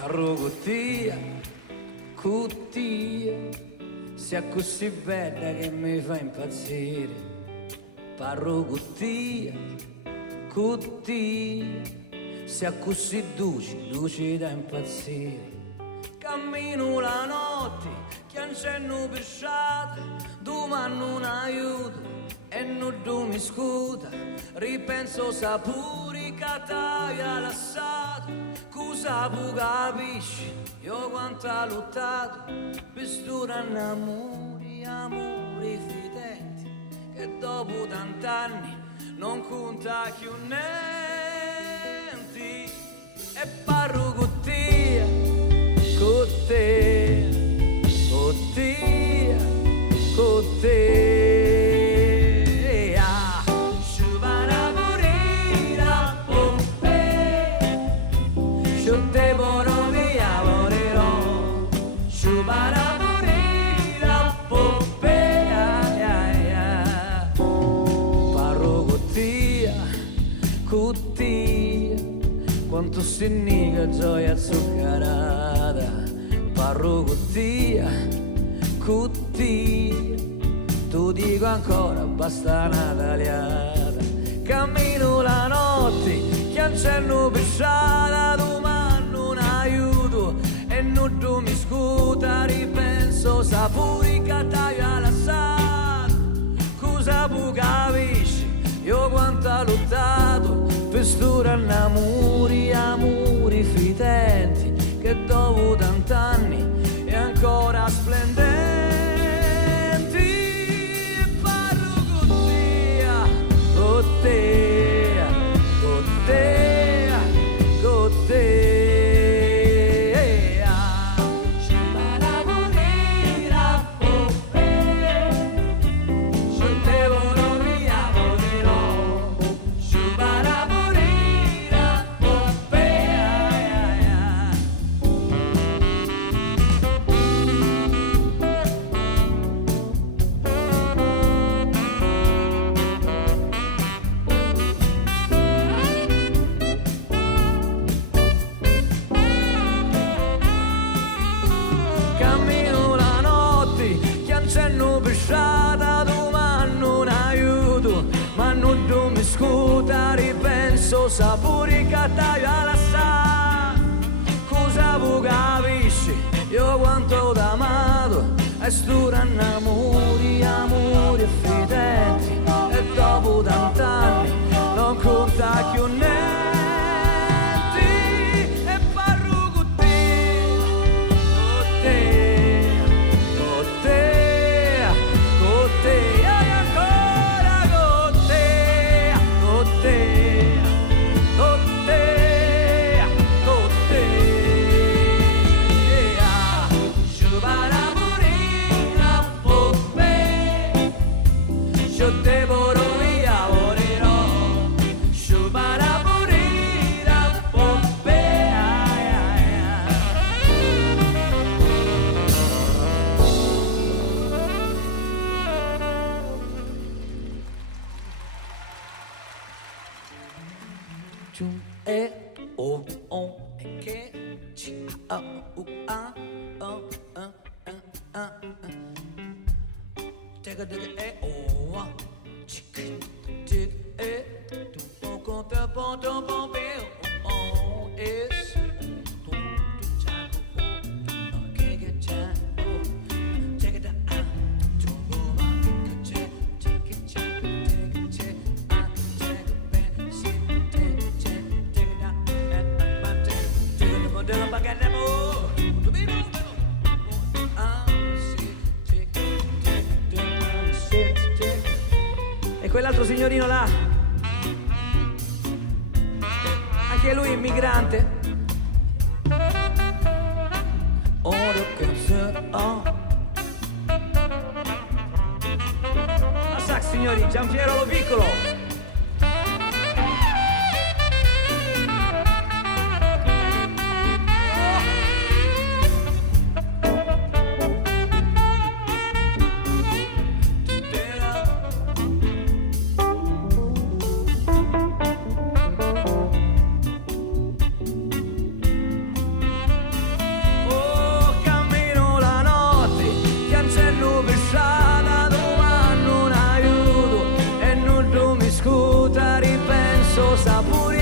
Parrucuttia, cuttia, sei così bella che mi fa impazzire. Parrucuttia, cuttia, sei così luce da impazzire. Cammino la notte, che non c'è nu pesciata, domani non aiuto e non tu mi scuta. Ripenso sapori che t'hai lasciato, cosa tu capisci, io quanto ho lottato per sturare amori, amori fidenti, che dopo tant'anni non conta più niente. E parlo con te, con te, con te, con te. Quanto significa gioia zuccherata, parrucuttia, cuttia, tu dico ancora basta una tagliata. Cammino la notte, che non c'è nu pesciata, domani non aiuto e non tu mi scuta. Ripenso sapori che t'hai lasciato, cosa tu capisci, io quanto ho lottato per sturare amori, amori fidenti, che dopo tant'anni è ancora splendenti. E parlo con te, con te, con te, con te. Ripenso sapori che t'hai lasciato, cosa tu capisci, io quanto ho amato e sturano amori, amori fidenti, e dopo tant'anni non conta più niente. E parlo con te, con te, con te, con te. Quell'altro signorino là, anche lui immigrante. A sax signori, Gianpiero Lo Piccolo. pure